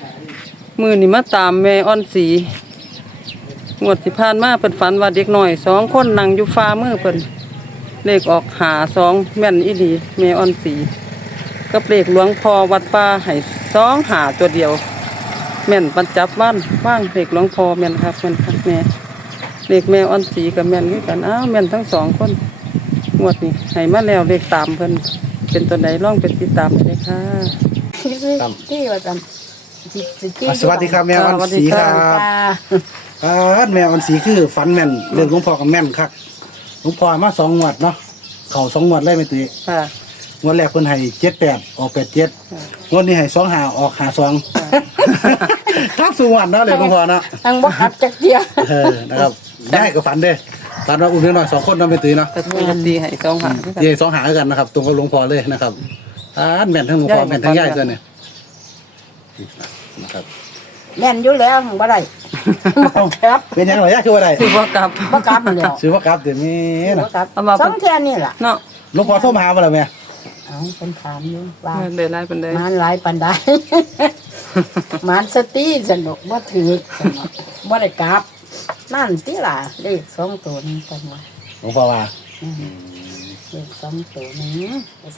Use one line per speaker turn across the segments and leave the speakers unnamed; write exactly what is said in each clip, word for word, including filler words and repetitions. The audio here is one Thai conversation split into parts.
มือนี่มาตามแม่อ่อนสีงวดที่ผ่านมาเพิ่นฝันว่าเด็กน้อยสองคนนั่งอยู่ฟ้ามือเพิ่นเลขออกหาสองแม่นอีหลีแม่อ่อนสีกับเลขหลวงพ่อวัดป่าให้สองหาตัวเดียวแม่นปัญจับบ้านว่างเลขหลวงพ่อแม่นครับแม่นครับแม่เลขแม่อ่อนสีกับแม่นคือกันอ้าวแม่นทั้งสองคนงวดนี้ให้มาแล้วเลขตามเพิ่นเป็นตัวไหนลองเป็นติดตามเลยค่ะ
ที่ว่าจัน
สวัสดีครับแม่ออนสีครับอ่าแม่ออนสีคือฝันแม่นเรื่องหลวงพ่อกับแม่นครับหลวงพ่อมาสองงวดเนาะเข่าสองงวดเลยไม่ตี
ค่ะ
งวดแรกเพิ่นให้เจ็ดแปดออกแปดเจ็ดงวดนี้ให้สองหาออกหาสองทับสูงวันเนาะเลยหลวงพ่อเนาะ
ทั้งบ่ขับจักเดียว
เออนะครับได้กับฝันเด้ฝันว่าอุ้มเล็กน้อยสองคนเนาะไม่ตีเนาะ
แต่ปกติให้สองหาคือกัน
เย่สองหากันนะครับตรงกับหลวงพ่อเลยนะครับอ่าแม่นทั้งหลวงพ่อแม่นทั้งย่ายตัวเนี่ยนะครับ
แม่นอยู่แล้วบ่ได้บ่ครับ
เป็นยังไงย่าคือว่าไร
สิบ่กลับ
บ่กลับมันแล้ว
ซื้อว่ากลับเดี๋ยวนี้
บ่
นะ
กลับ
เอามา
สองเทื่อนี่ล่ะ
เนาะ
หลวงพ่อโทรมาหาบ่ล่ะแม่
เอ้าเพิ่นถามอยู่ว่า
ได้หลายปานใด
มานหลายปานใดมานสติสนุกบ่ถือสนุกบ่ได้กลับนั่นติล่ะเลขสองตัวนี้เพิ่นว่า
หลวงพ่อว่า
อืมเลขสองตัวนี้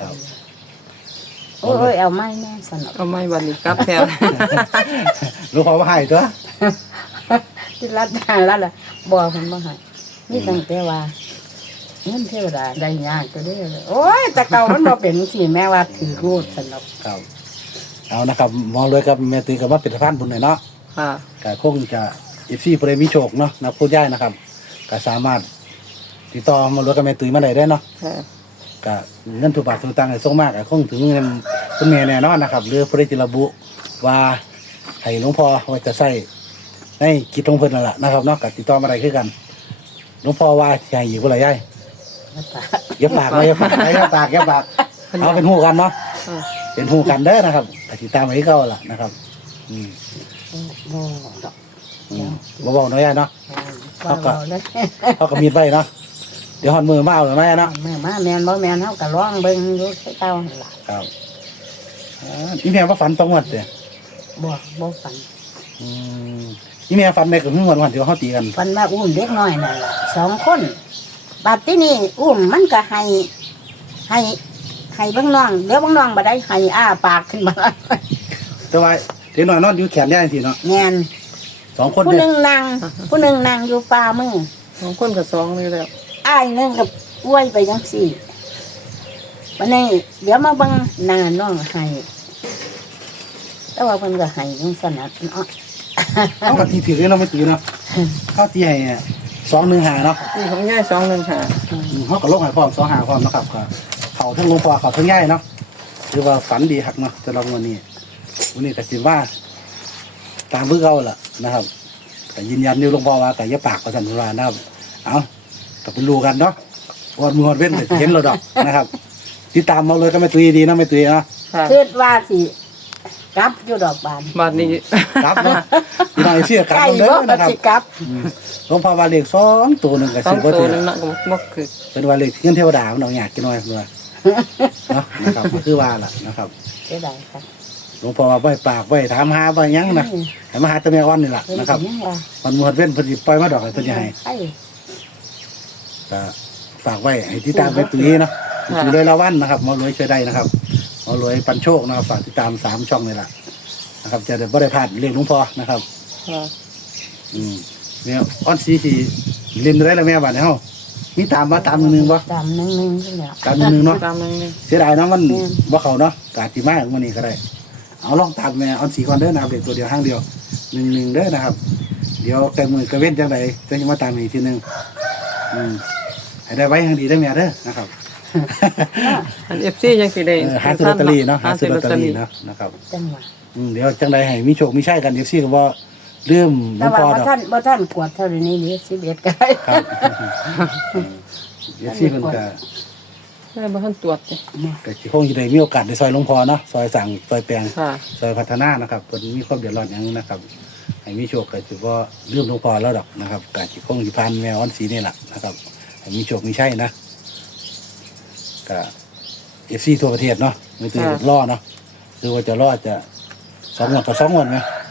โอ้ยเอาไม้แม่สนุก
เอาไม่บัดนี้กลับแถว
หลวงพ่อว่าให้ตัว
ที่รัดทางรัดอ่ะบอกเพิ่นบ่ให้นี่ตั้งแต่ว่าเงินเทวดาได้ยากก็ได้เลยโอ้ยแต่เก่ามันบ่เป็นสิแม่ว่าถือรูดสนุก
ครับเอานะครับมองเลยกับแม่ตีกับว่าเป็นสะพานบุญหน่อยเนาะ
ค่ะ
ก็คงจะเอฟซีเปรมีโชคเนาะนะพูดย่ายนะครับก็สามารถติดต่อมาเลยกับแม่ตีมาได้ได้เนาะ
ค่ะ
ก็เงินทุกบาททุกตังค์ให้ส่งมากก็คงถึงเงินคุณแม่แน่นอนนะครับหรือพระจิระบุว่าให้หลวงพ่อว่าจะใส่ในกิจของเพิ่นนั่นแหละนะครับเนาะก็ติดต่อมาได้คือกันหลวงพ่อว่าใหญ่อยู่บ่ล่ะยาย อย่าปากนะอย่าปากนะอย่าปากอย่าปากเอาเป็นหูกันเนาะ
อ่า
เป็นหูกันเด้อนะครับแต่ติดตามไว้ก็ล่ะนะครับอืม
บ่ดอก
อืมบ่บอกน้อยเนาะ
เอาก็เลย
เขาก็มีดไว้เนาะเดี๋ยวหอนมือมาเอาหรือไม่เนาะ
แม่มาแม่นบ่แม่นเฮาก็ร้องเบิ่งอยู่ใส่เต้าหั่นล่ะ
ครับอ่าอีแม่ว่าฝันตรงวัดเด้อ
บ่บ่ฝัน
อืมอีแม่ฝันในกับมื้อวันวันที่เขาตีกัน
ฝันว่าอุ้มเด็กน้อยนั่นล่ะสองคนบัดที่นี่อุ้มมันก็ให้ให้ให้เบิ่งน้องเดี๋ยวเบิ่งน้องบ่ได้ให้อ้าปากขึ้นมา
แต่ว่าเด็กน้อยนอนอยู่แขนย่ายทีเนาะ
แม่น
สองคน
ผู้
เด้
ห
อ
นึ่งนั่งผู้หนึ่งนั่งอยู่ฝ่ามือ
สองคนกับสองนี่แล้ว
อ้ายหนึงกับอ้วยไปจังสี่วันนี้เดี๋ยวมาเบังหน้าน้องให้แต่ว่าเพิ่นก็ให้จังซั่นน่ะเนาะ
เขาก็ตีถือเนาะไม่ตีเนาะเขาตีให้สองหนึ่งหาเนาะ
นี่ของย่ายสองหนึ่งหา
อืมเขาก็ลงให้พร้อมสองหาพร้อมนะครับก็เขาทั้งหลวงพ่อเขาทั้งย่ายเนาะคือว่าฝันดีหักเนาะจะลองวันนี้วันนี้แต่สิว่า ตามเพื่อเขาล่ะนะครับแต่ยืนยันนิ้วหลวงพ่อว่าแต่อย่าปากประสันโบราณนะครับเอาแต่เป็นรูกันเนาะวันมือวันเว้นเลยเห็นเราดอกนะครับติดตามมาเลยก็ไม่ตุยดีนะไม่ตุยเนาะ
ค่ะ
คิดว่าสิกลับอยู่ดอกบาน
บาดนี้
ครับเนาะพี่น้องเชื่อกลับ
ใกล้
เด้อ
บ่ก็
นะครับ
สิกลับ
อืมหลวงพ่อว่าเลขสองตัวหนึ่งกับ
สอ
สิ
ง
บกว่า
ตัว
ถือ
นึงเนาะก็บ่คือ
เป็นว่าเลขที่เงินเทวดามันเอาอยากกินน้อยเพื่อเนาะนะครับก็คือว่าล่ะนะครับ
เสียดายค่ะ
หลวงพ่อว่าไม่ปากไม่ถามหาไม่ยั้งนะให้มาหาแตะเมียอ่อนนี่แหละ
เพิ่น
นะครับ
ก็ยังว่า
วันมือวันเว้นเพิ่นสิปล่อยมาดอกให้เพิ่นสิให้
ไอ้
ก็ฝากไว้ให้ติดตามไปตุ้ยเนาะตุ้ยเลยละวันนะครับหมอรวยช่วยได้นะครับหมอรวยปันโชคนะครับฝากติดตามสามช่องนี่แหละนะครับจะได้บ่ได้พลาดเรื่องหลวงพ่อนะครับ
ค่ะ
อืมเนี่ยอ้อนสีสีเล่นได้แล้วแม่บ้านเฮามีตามมาตามหนึ่งๆบ่
ดำหนึงๆนี่แหละ
ตามหนึ่งๆเนาะ
ตามนึงนี่
เสียดายเนาะมันบ่เข้าเนาะกาดสิมาของมื้อนี้ก็ได้เอาลองตามแม่อ้อนสีก่อนเด้อนะครับเด็กตัวเดียวห้างเดียวหนึ่งๆเด้อนะครับ เดี๋ยวแต่มือกระเว้นจังไดจะมาตามอีกทีหนึงอืมให้ได้ไว้ทางดีได้อแม่เด้อนะครับ
อัน เอฟ ซี ยังสิได้
เออหาซื้อลอตเตอรี่เนาะหาซื้อลอตเตอรี่เนาะนะครับ
จังหวะ
อืมเดี๋ยวจังใดให้มีโชคมีชัยกันเดี๋ยวซี่ก็บ่ลืมหล
แต่
วง
ว่า
พ่อ
บ่
ดอก
ท่านบ่ท่านกวดเท่านี้นี่สิบเอ็ดก็ได้
ครับเดี๋ยวซี่เพิ่นก็
ได้บ่ทันตรวจเลย
ก็สิคงสิได้มีโอกาสได้ซอยหลวงพ่อเนาะซอยสั่งซอยแปลง
ค่ะ
ซอยพัฒนานะครับเพิ่นมีความเดือดร้อนหยังนะครับให้มีโชคก็สิบ่ลืมหลวงพ่อแล้วดอกนะครับก็สิคงสิผ่านแม่อ่อนสีนี่ล่ะนะครับให้มีโชคมีชัยนะก็ เอฟ ซี ทั่วประเทศเนาะไม่ตื่นรอเนาะคือว่าจะรอดจะสองวันกับสองวันไหม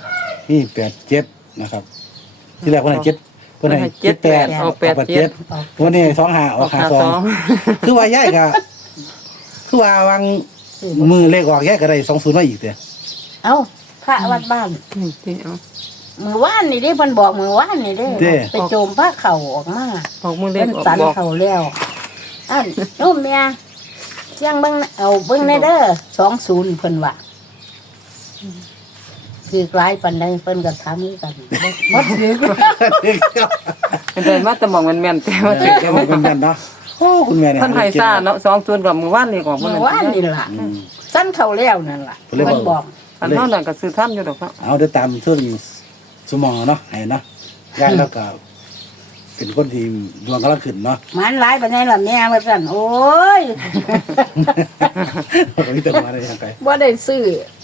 มีแปดเจ็ดนะครับ ที่แรกเพิ่นให้เจ็ดเพิ่นให้เจ็ดแปด
เอาแปดเจ็ด
ออก
วันนี้สองห้าออกห้าสองคือว่าย่ายก็คือว่าวางมือเลขออกย่ายก็ได้สองศูนย์มาอีกเด้อ
เอ้าพระวัดบ้าน
นี่ที่เอา
มือว่านนี่เด้เพิ่นบอกมือว่านนี่เด้
เด้
ไปโจมพระเข่าออกมา
ออกมือเล็
เพิ่
ก
น
ออก
สัน
บอก
เข่าแล้วอันโน้มเมียเจียงเบิ่งเอาเบิ่งในเด้อสองศูนย์เพิ่นว่าคือกลายปันใดเพิ่นก็ถามคือกันบ่ถือ
เป็นไดมาแต่มองแม่นๆแต่ว่า
เอ
ถึ
อง
จะ
คุ
บ่
ณแม่นเนาะโอ้คุณแม่เนี่ย
เพิ่นให้ซ่าเนาะสองส่วนกับมือว่านนี่ออก
มื
บ่
อ
นั่น
ว่านนี่ล่ะ
อืม
สั้นเข่าแล้วนั่นล่ะ
เพิ่นเลย
เพิ่น
บบ อ
อก ก
อันเฮานั่นก็ซื้อท่านอยู่ดอกเนาะ
เอาได้ตามทุนสมองเนาะให้เนาะย่างแล้วก็เป็นคนที่ดวงกำลังขึ้นเนาะ
มันหลายปานใดล่ะแม่ว่าซั่นโอ้ย
ก็มีแต่มาได้ยังไง
บ่ได้ซื้อ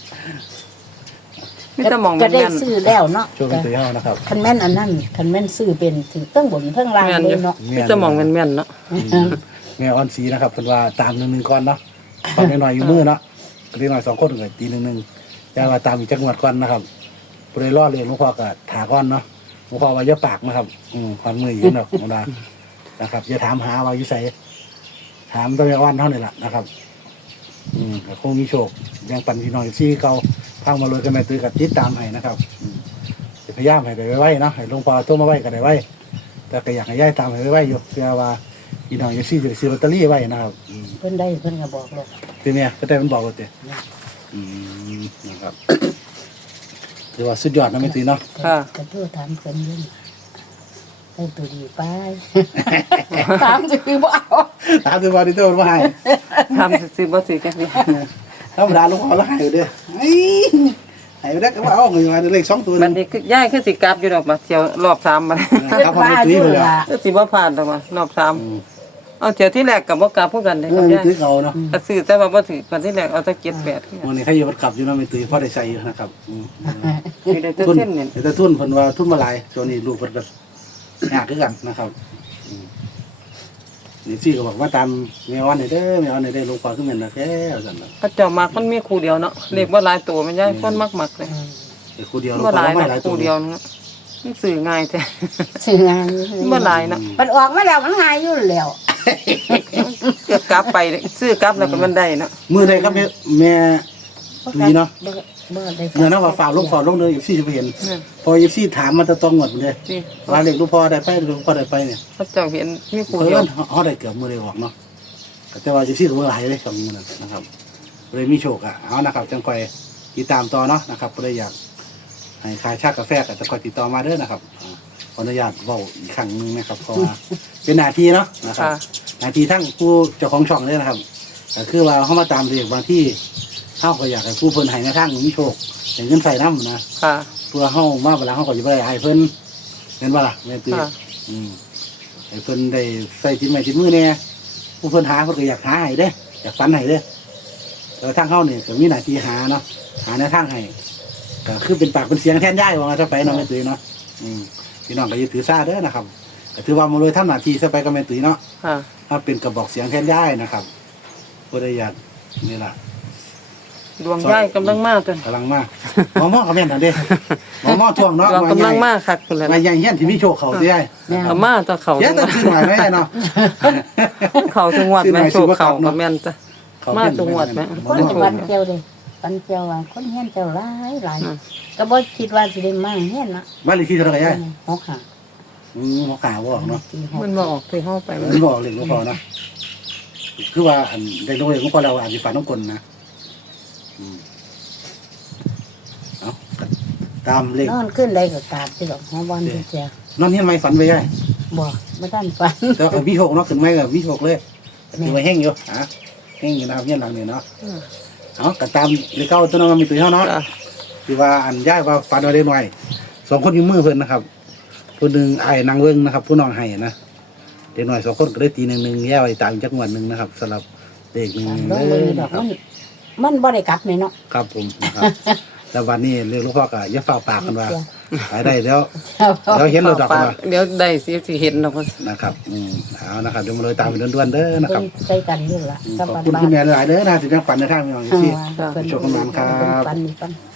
มีแต่มอง
ก็
แม่
ได้
น
ซื้อแล้วเนาะ
ช่วงเป็นตัวเฮานะครับ
คันแม่นอันนั้นคันแม่นซื้อเป็นถึงเตั้งบนเทั้งล่าง
ๆแม่น
เล
อยู่
ยเนาะ
มีแต่มองแม่นๆเนาะ
อืมแม่ออนสีนะครับเพิ่นว่าตามหนึ่งหนึ่งก่อนเนาะตอนน้อยๆอยู่มือเนาะเล็กน้อยสองคนก็ตีหนึ่งหนึ่งอย่าว่าตามอีกจังหวัดก่อนนะครับบ่ได้รอเลยหลวงพ่อก็ถาก่อนเนาะหลวงพ่อว่าอย่าปากนะครับอืมความมืออยู่เนาะธรรมดานะครับอย่าถามหาว่าอยู่ไสถามตัวแม่อ้อนเท่านี้ล่ะนะครับ อืมก็คงมีโชคยังปันพี่น้อยซี่เก่าพังมาเลยกันแม่ตื้อกับติดตามให้นะครับอืมจะพยายามให้ได้ไว้ๆเนาะให้หลวงพ่อโทรมาไว้ก็ได้ไว้แต่ก็อยากให้ย้ายตามให้ไว้ๆอยู่เพื่อว่าพี่น้องจะซี่จะซื้อลอตเตอรี่ไว้นะครับอืม
เพิ่นได้เพิ่นก็บอกเลย
ทีเนี้ยก็ได้มันบอกว่าเตะอืมนะครับถือว่าสุดยอดนะแม่ตื้อเนาะ
ค่ะ
กระทู้ถามเพิ่นอยืนได้ตัวดีไป ถามจะคือบ่เอา
ถามถือว่าที่โทรมาให้
ทำซื้อบ่ซื้อจังซี่
ธรรมดาหลวงพ่อแล้วให้อยู่เด้อไอ้ให้ไปได้ก็ว่าเอาเงินมาเลขสองตัว
บั
นึ
ด
ง
นี้คือยายคือสิกลับอยู่ดอกมาเที่ยวรอบสามมา
ครับผมแม่ตื้อไปแล้ว
คือสิบ่ผ่านดอกว่ารอบสาม
อืม
เอาเที่ยวที่แรกก็บ่กลับคือกันเด้
เอ
กั
อบ แม่
ยาย
ตื้อเขาเนาะ
ก็ซื้อแต่ว่าบ่ถือกันที่แรกเอาแต่เจ็ดแปดคือกัน
วันนี้ใครอยู่วัดกลับอยู่เนาะแม่ตื้อพ่อได้ใส่อยู่นะครับอืม
มีได้แต่
ทุน
เส้นนี่
แต่ทุนเพิ่นว่าทุนมาหลายช่วงนี้ลูกเพิ่นก็ยากคือกันนะครับอืมนี่ซี่ก็บอกว่าตามแม่วันนี่เด้อแม่วันนี่เด้อลูกพ่อคือแม่นนะแท้ว่าซั่นน่ะ
ก็เจ้ามักมันมีคู่เดียวเนาะเลขบ่หลายตัวมันยายคนมักๆเลย
ไอ้คู่เดียวลูก
บ่
พ่อ
หลาย
ไม่
นะ
หลายตัว
คู่เดียวเนาะมันซื้อง่ายแท้
ซื้องาน
บ่หลายนะ
มันออกมาแล้วมันง่ายอยู่แล้ว
เก็บกลับไปซื้อกลับแล้วก็มันได้เนาะ
มื้อใดครับแม่แม่ดีเนาะ
บ่บ่ได้
เมื่อนั้นว่าฝากลูกฝากลงเลยอยู่ซี่จะไปเห็น
เนี่ย
พออยู่ซี่ถามมันจะต้องหมดเลย
นี่
ว่าเลขลูกพ่อได้ไปลูกพ่อได้ไปเนี่ย
พระเจ้าเห็นมีคู่
เพิ่
เดียวน
เฮาได้เกือบมื้อได้ออกเนาะแต่ว่าอยู่ซี่ก็บ่หลายเลยกับมื้อนั้นนะครับเลยมีโชคอ่ะเอานะครับจังค่อยติดตามต่อเนาะนะครับบ่ได้อยาก ให้ขายชากาแฟก็จะคอยติดต่อมาเด้อนะครับอ่าขออนุญาตเว้าอีกครั้งหนึงนะครับเพราะว่าเป็นหน้าที่เนาะนะครับ
ค่ะ
หน้าที่ทั้งผู้เจ้าของช่องเลยนะครับก็คือว่าเขามาตามเรียกบางที่เฮาก็อยากให้ผู้เพิ่นให้ในทางมีโชคให้เงินใส่น้ำนะ
ค่ะ
เพื่อเฮามาเวลาเฮาก็จะบ่ได้ให้เพิ่นเห็นบ่ล่ะแม่ตื้อ
ค่ะ
อืมให้เพิ่นได้ใส่ติดไม้ติดมือแน่ผู้เพิ่นหาเพิ่นก็อยากหาให้เด้อยากฝันให้เด้แต่ทางเฮานี่ก็มีหน้าที่หาเนาะหาในทางให้ ก็คือเป็นปากเป็นเสียงแทนย่ายว่าถ้าไปเนาะแม่ตุ้ยเนาะอืมพี่น้องก็อย่าถือซาเด้อนะครับก็ถือว่ามาเลยทำหน้าที่ซะไปกับแม่ตุ้ยเนาะ
ค่ะ
ถ้าเป็นกระบอกเสียงแทนย่ายนะครับผู้ใดอยากนี่ล่ะ
ดวงยายกำลังมาจน
กำลังมาหมอหมอกับแม่นทันเด้หมอหมอท่วงเนาะ
ดวงกำลังมาคักพุ่นแหล้ว
มาใหญ่เฮียนที่มีโชคเขาสิยาย
แม่
เอามาแตะเขา
เดี๋ยว
จั
ต้อง
ง
ซื้อหน่อยไหมเนาะ
เขาจังหวัดแม่โชคเขาก็แม่นจ้ะ
เขา
มาจังหวัดไหม
คน
โช
วัดเจียวเลยวันเจียวว่าคนเฮียนเจียวหลายหลายก็บ่คิดว่าสิได้มาเฮียนนะ
บ้านเลขที่เท่าไหร่ยาย
หกห้า
อืมหัวขาบ่ออกเนาะ
สี่หก
มันบ่ออกไปเฮาไปมัน
มันบอกเลขหลวงพ่อเนาะคือว่าอันได้ลงเลขหลวงพ่อแล้วอาจจะฝันน้ำกลนะอืมเอาตามเลข
นอนขึ้นได้ก็กราบที่ดอกหัวบอลที่เจีย
นอนเฮียนไม่ฝันไปย่าย
บ่บ่ทันฝัน
แต่ว่าวิหกเนาะขึ้นไม่กับวิหกเลยถือว่าแห้งอยู่ฮะแห้งอยู่นะครับเฮียนหลังเนี่ยเนาะเอาก็ตามเลขเก้าตัวน้องมีตัวเท่าเนาะ
จ้ะ
ที่ว่าอันย่ายว่าฝันเอาได้หน่อยสองคนอยู่มือเพิ่นนะครับผู้หนึ่งไอ้นางเวิ้งนะครับ ผู้น้องไห้นะเด็กหน่อยสองคนก็ได้ตีหนึ่งหนึ่งแย่ไว้ตามจักงหวัดหนึ่งนะครับสำหรับเด็กหนึ่งหนึ่ง
ลง
เล
มื
ย
อดอ
นะ
ก
ครั
มั
บ
นมันบ่ได้กลับนี่เนาะ
ครับผมนะครับแต่วันนี้เรียกหลูกพ่อก็อย่าฝ่าปากกันว่าขายได้แล้วแล้วเห็นเราดอก
ปาก
ว่า
เดี๋ยวได้สิสิเห็นดอกว่า
นะครับอืมเอานะครับเดี๋ยวมาเลยตามไปด่วนๆเด้อนะค
เพิ่
รับ
นใจกันอยู่ล่ะ
อืม
กับ
ขอบ
บ้าน
คุณ
บ้า
คุณ
น
แม่หลายๆเด้อนะที่ยังฝันในทางพี่น้องอยู่ที่
เพิ่น
โชคประมาณครับ
เพิ่นฝันนี่กัน